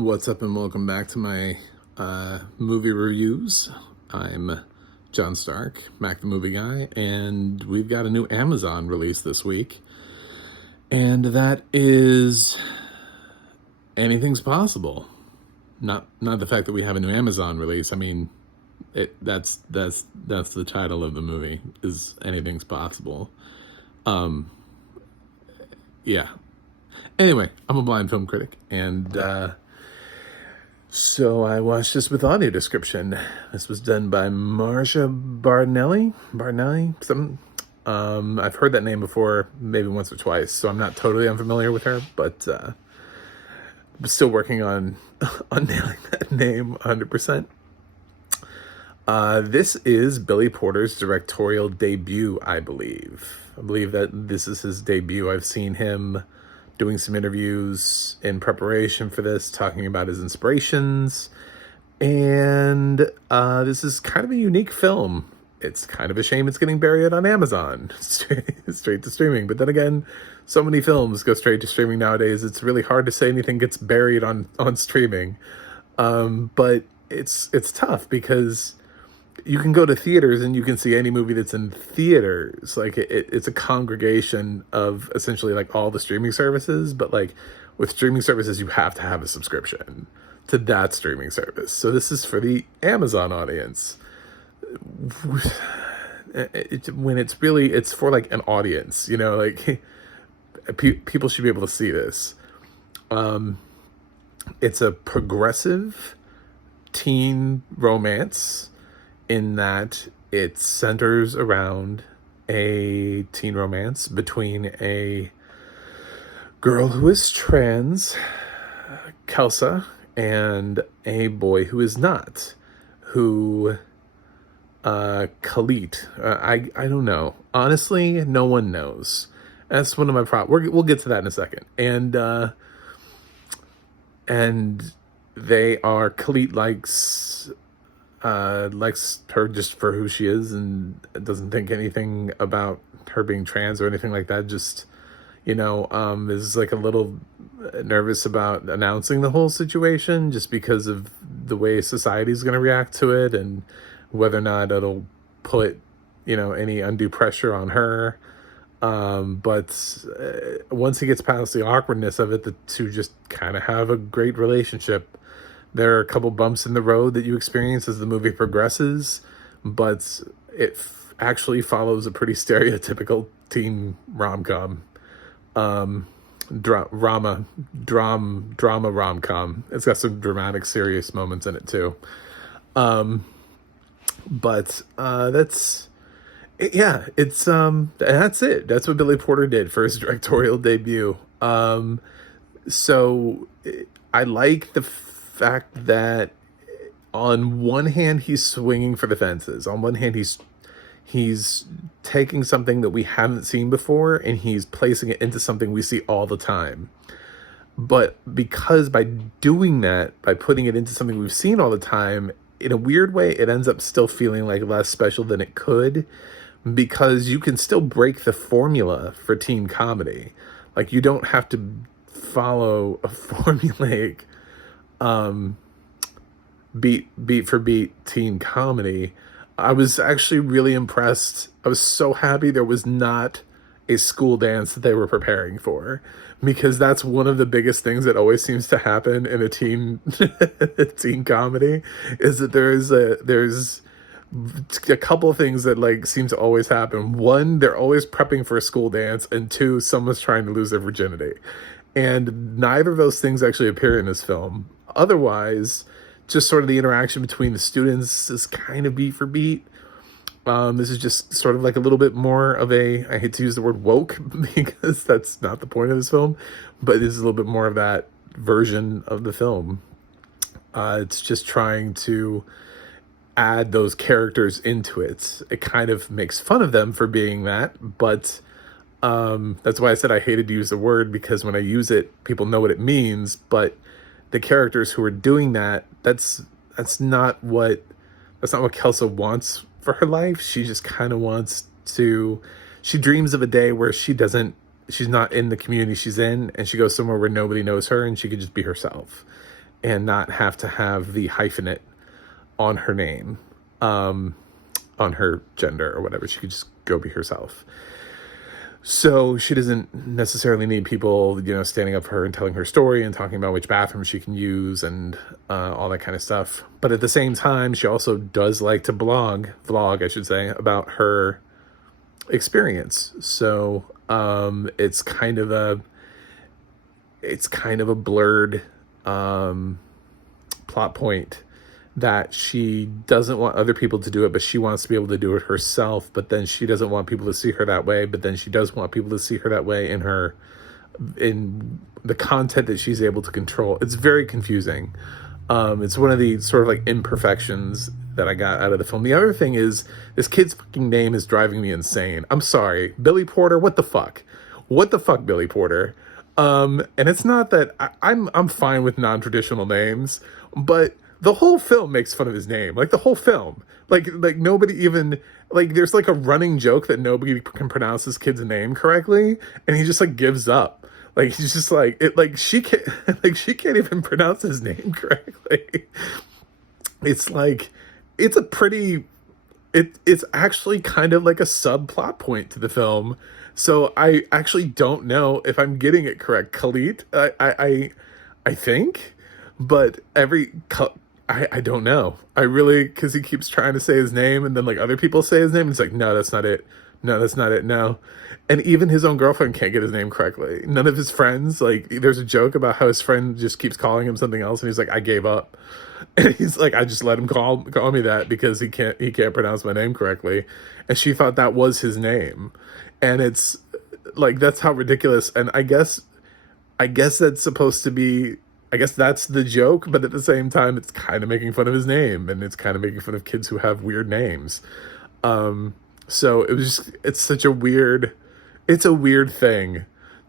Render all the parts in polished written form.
What's up, and welcome back to my movie reviews. I'm John Stark, Mac the Movie Guy, and we've got a new Amazon release this week, and that is Anything's Possible. Not the fact that we have a new Amazon release. I mean, that's the title of the movie, is Anything's Possible. Yeah. Anyway, I'm a blind film critic, and so I watched this with audio description. This was done by Marcia Barnelli, something. I've heard that name before, maybe once or twice, so I'm not totally unfamiliar with her, but I'm still working on nailing that name 100%. This is Billy Porter's directorial debut, I believe. I believe that this is his debut. I've seen him doing some interviews in preparation for this, talking about his inspirations. And this is kind of a unique film. It's kind of a shame it's getting buried on Amazon, straight to streaming. But then again, so many films go straight to streaming nowadays. It's really hard to say anything gets buried on streaming. But it's tough because you can go to theaters and you can see any movie that's in theaters. Like it's a congregation of essentially like all the streaming services, but like with streaming services, you have to have a subscription to that streaming service. So this is for the Amazon audience. When it's for like an audience, like people should be able to see this. It's a progressive teen romance, in that it centers around a teen romance between a girl who is trans, Kelsa, and a boy who is not, Khalid. I don't know. Honestly, no one knows. That's one of my problems. We'll get to that in a second. And they are, Khalid likes her just for who she is and doesn't think anything about her being trans or anything like that. Just, is like a little nervous about announcing the whole situation just because of the way society's going to react to it and whether or not it'll put, any undue pressure on her. But once he gets past the awkwardness of it, the two just kind of have a great relationship. There are a couple bumps in the road that you experience as the movie progresses, but it actually follows a pretty stereotypical teen rom-com, drama rom-com. It's got some dramatic, serious moments in it too. But that's it. Yeah, that's it. That's what Billy Porter did for his directorial debut. So I like the fact that on one hand he's swinging for the fences. On one hand he's taking something that we haven't seen before and he's placing it into something we see all the time. But because by doing that, by putting it into something we've seen all the time, in a weird way it ends up still feeling like less special than it could, because you can still break the formula for teen comedy. Like, you don't have to follow a formulaic beat for beat teen comedy. I was actually really impressed. I was so happy there was not a school dance that they were preparing for, because that's one of the biggest things that always seems to happen in a teen teen comedy, is that there's a couple of things that like seem to always happen. One, they're always prepping for a school dance, and two, someone's trying to lose their virginity. And neither of those things actually appear in this film. Otherwise, just sort of the interaction between the students is kind of beat for beat. This is just sort of like a little bit more of I hate to use the word woke because that's not the point of this film, but this is a little bit more of that version of the film. It's just trying to add those characters into it. It kind of makes fun of them for being that, but that's why I said I hated to use the word, because when I use it, people know what it means. But the characters who are doing that's not what Kelsa wants for her life. She just kind of wants to, she dreams of a day where she's not in the community she's in, and she goes somewhere where nobody knows her and she can just be herself. and not have to have the hyphenate on her name, on her gender or whatever. She could just go be herself. So she doesn't necessarily need people, standing up for her and telling her story and talking about which bathroom she can use and all that kind of stuff. But at the same time, she also does like to vlog, I should say, about her experience. So it's kind of a blurred plot point that she doesn't want other people to do it, but she wants to be able to do it herself. But then she doesn't want people to see her that way. But then she does want people to see her that way in the content that she's able to control. It's very confusing. It's one of the sort of like imperfections that I got out of the film. The other thing is this kid's fucking name is driving me insane. I'm sorry, Billy Porter. What the fuck? What the fuck, Billy Porter? And it's not that I'm fine with non-traditional names, but the whole film makes fun of his name. Like the whole film, like nobody even, like there's like a running joke that nobody can pronounce this kid's name correctly, and he just like gives up. Like he's just like it. Like she can't. Like she can't even pronounce his name correctly. It's like it's a pretty. It's actually kind of like a subplot point to the film. So I actually don't know if I'm getting it correct. Khalid, I think, but I don't know. I really, because he keeps trying to say his name, and then like other people say his name, and it's like, no, that's not it. No, that's not it. No. And even his own girlfriend can't get his name correctly. None of his friends, like there's a joke about how his friend just keeps calling him something else, and he's like, I gave up. And he's like, I just let him call me that because he can't pronounce my name correctly. And she thought that was his name. And it's like, that's how ridiculous. And I guess that's supposed to be, I guess that's the joke, but at the same time, it's kind of making fun of his name, and it's kind of making fun of kids who have weird names. So it's a weird thing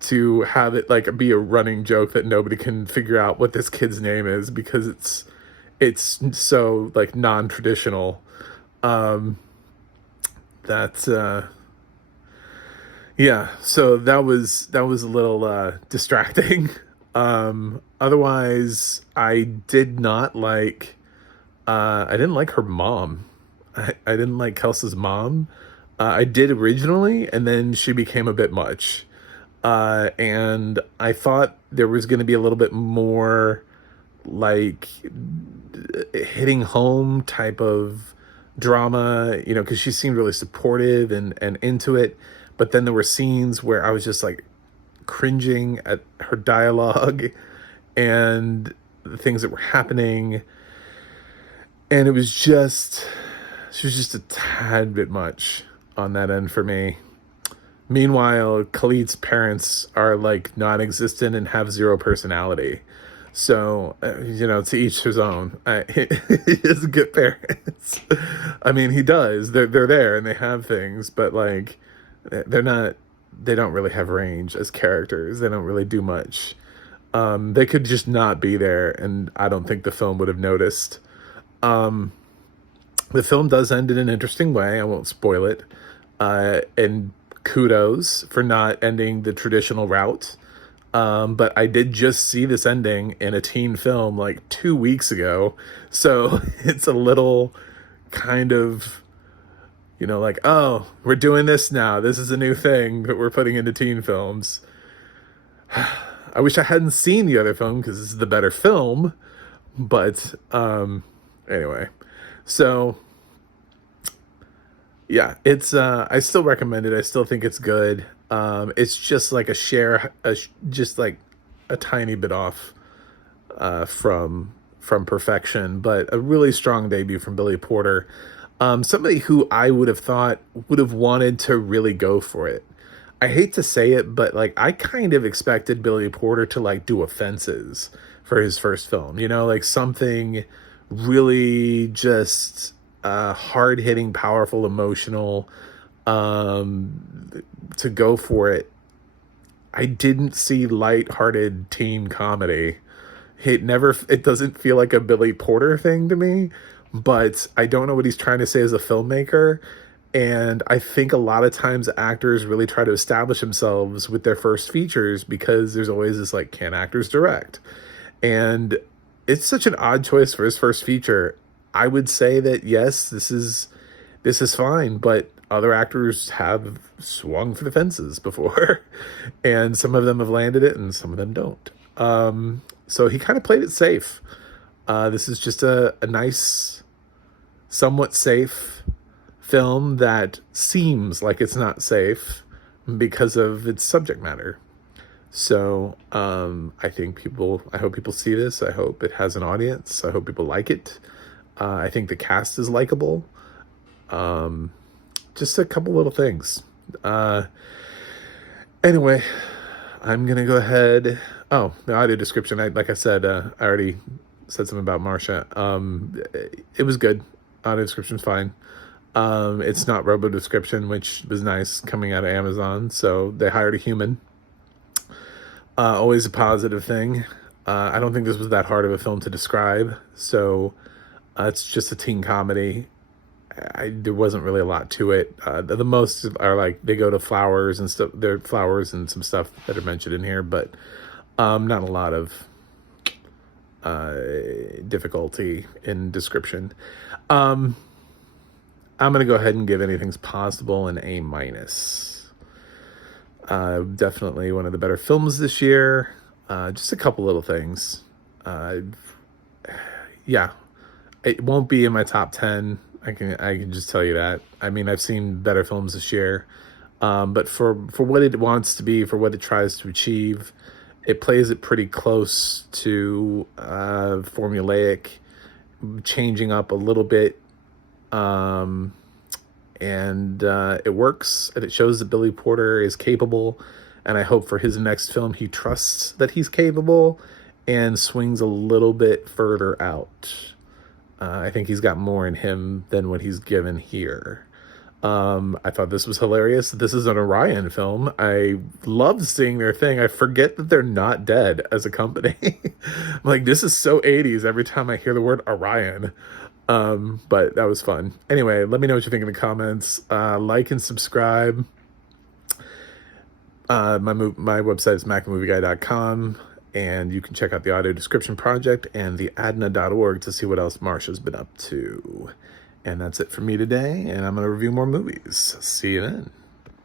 to have it like be a running joke that nobody can figure out what this kid's name is because it's so like non-traditional. Yeah, so that was a little distracting. Otherwise, I didn't like her mom. I didn't like Kelsey's mom. I did originally, and then she became a bit much. And I thought there was going to be a little bit more like hitting home type of drama, because she seemed really supportive and into it. But then there were scenes where I was just like cringing at her dialogue and the things that were happening. And she was just a tad bit much on that end for me. Meanwhile, Khalid's parents are like non-existent and have zero personality. So, to each his own. He has good parents. I mean, he does. They're there and they have things, but like, they don't really have range as characters. They don't really do much. They could just not be there, and I don't think the film would have noticed. The film does end in an interesting way. I won't spoil it. And kudos for not ending the traditional route. But I did just see this ending in a teen film like 2 weeks ago. So it's a little kind of, like, oh, we're doing this now. This is a new thing that we're putting into teen films. I wish I hadn't seen the other film because this is the better film. But anyway, so yeah, it's I still recommend it. I still think it's good. It's just like just like a tiny bit off from perfection, but a really strong debut from Billy Porter. Somebody who I would have thought would have wanted to really go for it. I hate to say it, but like I kind of expected Billy Porter to like do Offenses for his first film, like something really just hard-hitting, powerful, emotional, to go for it. I didn't see light-hearted teen comedy. It doesn't feel like a Billy Porter thing to me, but I don't know what he's trying to say as a filmmaker. And I think a lot of times actors really try to establish themselves with their first features because there's always this like, can actors direct? And it's such an odd choice for his first feature. I would say that yes, this is fine, but other actors have swung for the fences before, and some of them have landed it, and some of them don't. So he kind of played it safe. This is just a nice, somewhat safe film that seems like it's not safe because of its subject matter. So I hope people see this. I hope it has an audience. I hope people like it. I think the cast is likable. Just a couple little things. Anyway, I'm gonna go ahead. Oh, the audio description. Like I said, I already said something about Marsha. It was good. Audio description's fine. It's not robo description, which was nice coming out of Amazon. So they hired a human. Always a positive thing. I don't think this was that hard of a film to describe. So it's just a teen comedy. There wasn't really a lot to it. The most are like they go to flowers and stuff. There are flowers and some stuff that are mentioned in here, but not a lot of difficulty in description. I'm gonna go ahead and give Anything's Possible an A minus. Definitely one of the better films this year. Just a couple little things. Yeah, it won't be in my top 10. I can just tell you that. I mean, I've seen better films this year, but for what it wants to be, for what it tries to achieve, it plays it pretty close to formulaic, changing up a little bit, and it works, and it shows that Billy Porter is capable, and I hope for his next film he trusts that he's capable and swings a little bit further out. I think he's got more in him than what he's given here. I thought this was hilarious. This is an Orion film. I love seeing their thing. I forget that they're not dead as a company. I'm like, this is so 80s every time I hear the word Orion. But that was fun. Anyway, let me know what you think in the comments. Like and subscribe. My website is macmovieguy.com. And you can check out the audio description project and the adna.org to see what else Marsha's been up to. And that's it for me today, and I'm going to review more movies. See you then.